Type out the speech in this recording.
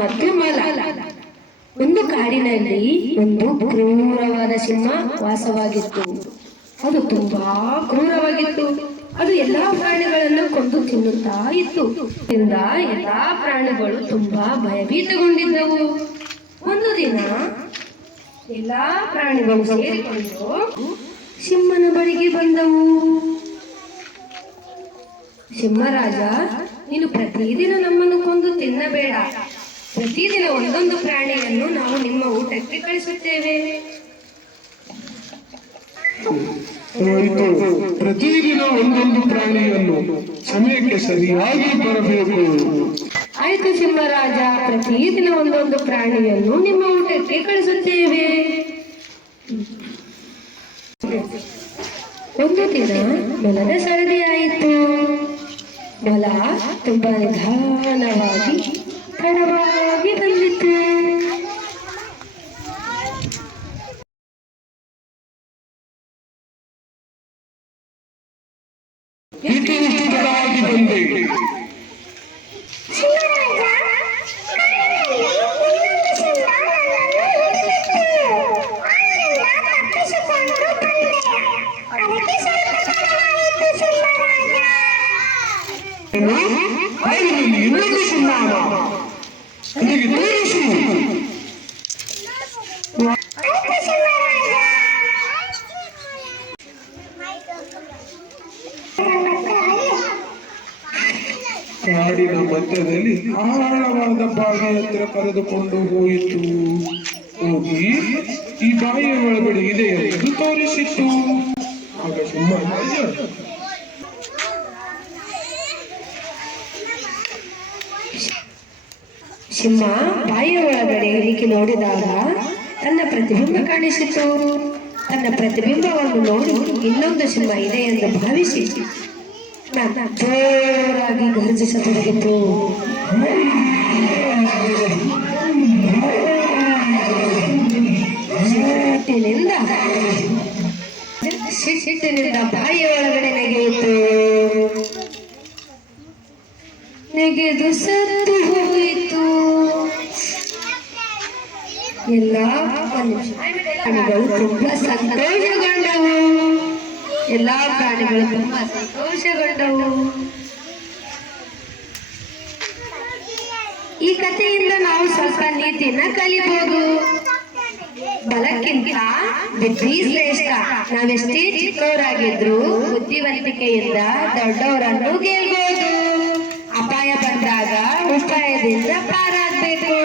ಮತ್ತು ಮೊಲ. ಒಂದು ಕಾಡಿನಲ್ಲಿ ಒಂದು ಕ್ರೂರವಾದ ಸಿಂಹ ವಾಸವಾಗಿತ್ತು. ಅದು ತುಂಬಾ ಕ್ರೂರವಾಗಿತ್ತು. ಅದು ಎಲ್ಲಾ ಪ್ರಾಣಿಗಳನ್ನು ಕೊಂದು ತಿನ್ನುತ್ತಾ ಇತ್ತು. ಎಲ್ಲಾ ಪ್ರಾಣಿಗಳು ತುಂಬಾ ಭಯಭೀತಗೊಂಡಿದ್ದವು. ಒಂದು ದಿನ ಎಲ್ಲಾ ಪ್ರಾಣಿಗಳು ಸೇರಿಕೊಂಡು ಸಿಂಹನ ಬಳಿಗೆ ಬಂದವು. ಸಿಂಹರಾಜ, ನೀನು ಪ್ರತಿದಿನ ನಮ್ಮನ್ನು ಕೊಂದು ತಿನ್ನಬೇಡ. ಪ್ರತಿದಿನ ಒಂದೊಂದು ಪ್ರಾಣಿಯನ್ನು ನಾವು ನಿಮ್ಮ ಊಟಕ್ಕೆ ಕಳಿಸುತ್ತೇವೆ. ಪ್ರತಿದಿನ ಒಂದೊಂದು ಪ್ರಾಣಿಯನ್ನು ಸಮಯಕ್ಕೆ ಸರಿಯಾಗಿ ಬರಬೇಕು. ಆಯ್ತು ಸಿಂಹರಾಜ, ಪ್ರತಿದಿನ ಒಂದೊಂದು ಪ್ರಾಣಿಯನ್ನು ನಿಮ್ಮ ಊಟಕ್ಕೆ ಕಳಿಸುತ್ತೇವೆ. ಒಂದು ದಿನ ಮೊಲದ ಸರದಿಯಾಯಿತು. ಮೊಲ ತುಂಬಾ ನಿಧಾನವಾಗಿ ತಡವಾಗಿ ಬಂದಿತು. ಇನ್ನೊಂದು ಸಿಂಹ ನನಗೆ ತೋರಿಸು. ಕಾಡಿನ ಮಧ್ಯದಲ್ಲಿ ಆಳವಾದ ಬಾವಿಯ ಹತ್ತಿರ ಕರೆದುಕೊಂಡು ಹೋಯಿತು. ಹೋಗಿ ಈ ಬಾಯಿಯ ಒಳಗಡೆ ಇದೆ ಎಂದು ತೋರಿಸಿತು. ಆಗ ಸಿಂಹ ಸಿಂಹ ಬಾಯಿಯ ಒಳಗಡೆ ಇಳಿಕೆ ನೋಡಿದಾಗ ತನ್ನ ಪ್ರತಿಬಿಂಬ ಕಾಣಿಸಿತು. ತನ್ನ ಪ್ರತಿಬಿಂಬವನ್ನು ನೋಡಿ ಇನ್ನೊಂದು ಸಿಂಹ ಇದೆ ಎಂದು ಭಾವಿಸಿ ಜೋರಾಗಿ ಗರ್ಜಿಸತೊಡಗಿತು. ಸಿಟ್ಟಿನಿಂದ ಬಾಯಿಯ ಒಳಗಡೆ ನೆಗೆಯಿತು. ನೆಗೆದು ಸತ್ತು ಹೋಯಿತು. ಎಲ್ಲ ಪ್ರಾಣಿಗಳು ತುಂಬಾ ಸಂತೋಷಗೊಂಡವು. ಎಲ್ಲಾ ಪ್ರಾಣಿಗಳು ತುಂಬಾ ಸಂತೋಷಗೊಂಡವು. ಈ ಕಥೆಯಿಂದ ನಾವು ಸ್ವಲ್ಪ ನೀತಿಯನ್ನ ಕಲಿಬಹುದು. ಬಲಕ್ಕಿಂತ ಬುದ್ಧಿ ಶ್ರೇಷ್ಠ. ನಾವೆಷ್ಟೇ ಚಿಕ್ಕವರಾಗಿದ್ರು ಬುದ್ಧಿವಂತಿಕೆಯಿಂದ ದೊಡ್ಡವರನ್ನು ಗೆಲ್ಬಹುದು. ಅಪಾಯ ಬಂದಾಗ ಉಪಾಯದಿಂದ ಪಾರಾಗಬೇಕು.